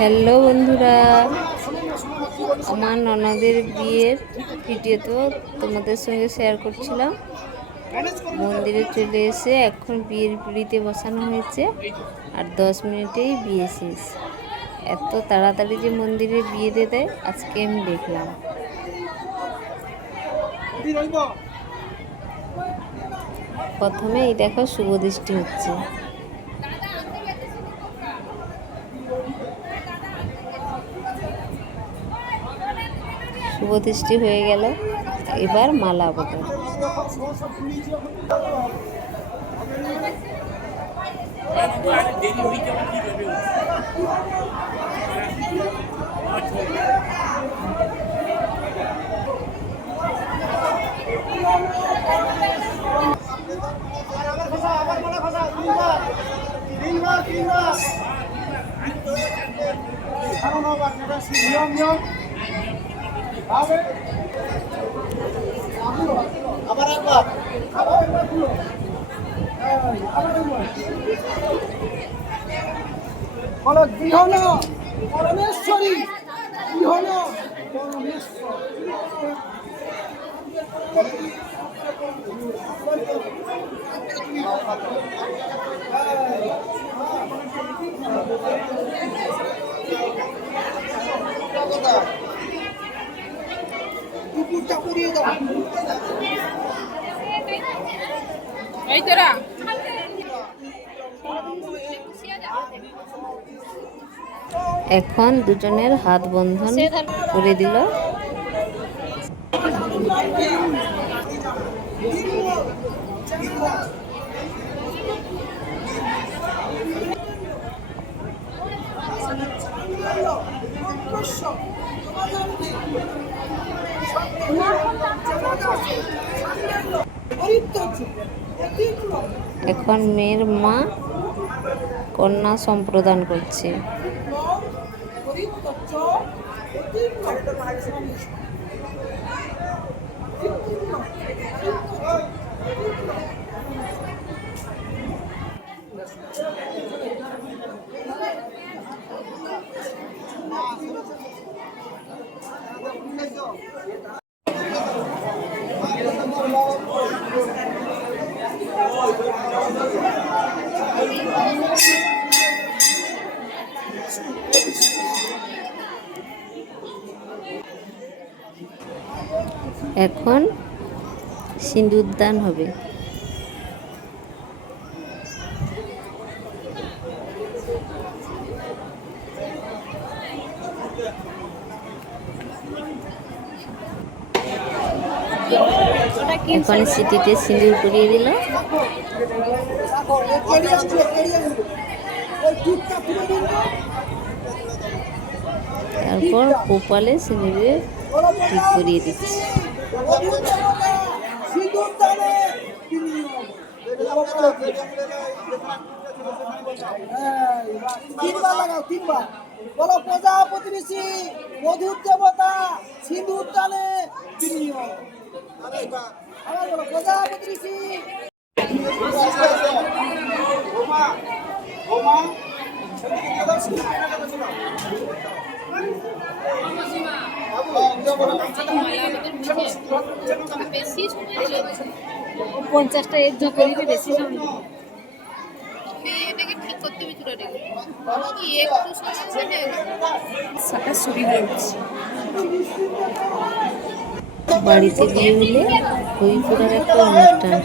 Hello বন্ধুরা, আমার ননদের বিয়ের ভিডিও তো তোমাদের সঙ্গে শেয়ার করছিলাম। মন্দিরে চলে এসে এখন বিয়ের পিড়িতে বসানো হয়েছে আর দশ মিনিটেই বিয়ে শেষ। এত তাড়াতাড়ি যে মন্দিরে বিয়ে দিয়ে দেয়, আজকে আমি দেখলাম। প্রথমে এই দেখো শুভ দৃষ্টি হচ্ছে। শুভ দৃষ্টি হয়ে গেল। এবার মালা বদল আবার একবার। বলো গৃহণ পরমেশ্বরী গৃহণ পরমেশ্বর এই তোরা। এখন দুজনের হাত বন্ধন করে দিল। এখন মেয়ের মা কন্যা সম্প্রদান করছে। এখন সিঁদুরদান হবে। এখন সিটিতে সিঁদুর করিয়ে দিল। তারপর কোপালে সিঁদুরে ঠিক করিয়ে দিচ্ছে তিনবার লাগাও তিনবার মধুর দেবতা সিঁদুর টানে লেগেছে পঞ্চাশটা এর ঝুঁকে দিতে বেশি বাড়িতে বিয়ে হলে খই একটা অনুষ্ঠান।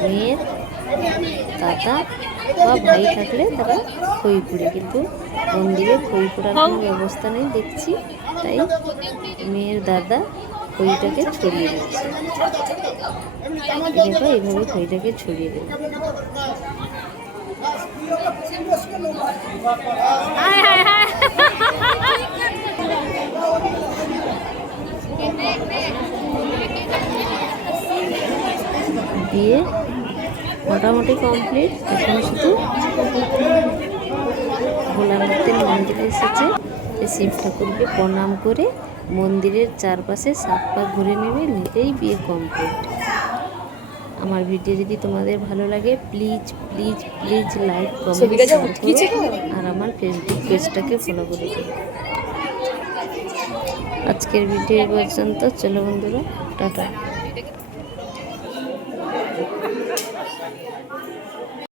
মেয়ের দাদা বা ভাই থাকলে তারা খই পুড়ে কিন্তু মন্দিরে খই ফোড়ার কোনো ব্যবস্থা নেই দেখছি তাই মেয়ের দাদা খইটাকে ছড়িয়ে দিচ্ছে দেখো এইভাবে খইটাকে ছড়িয়ে দেবে। দিয়ে মোটামুটি কমপ্লিট এখন শুধু ভোলানাথের মন্দিরে এসেছে। শিব ঠাকুরকে প্রণাম করে মন্দিরের চারপাশে সাত পা ঘুরে নেবে নিতেই বিয়ে কমপ্লিট আমার ভিডিও যদি তোমাদের ভালো লাগে please please please like comment আর আমার ফেসবুক পেজটাকে ফলো করে দিও। আজকের ভিডিও পর্যন্ত। চলো বন্ধুরা টাটা।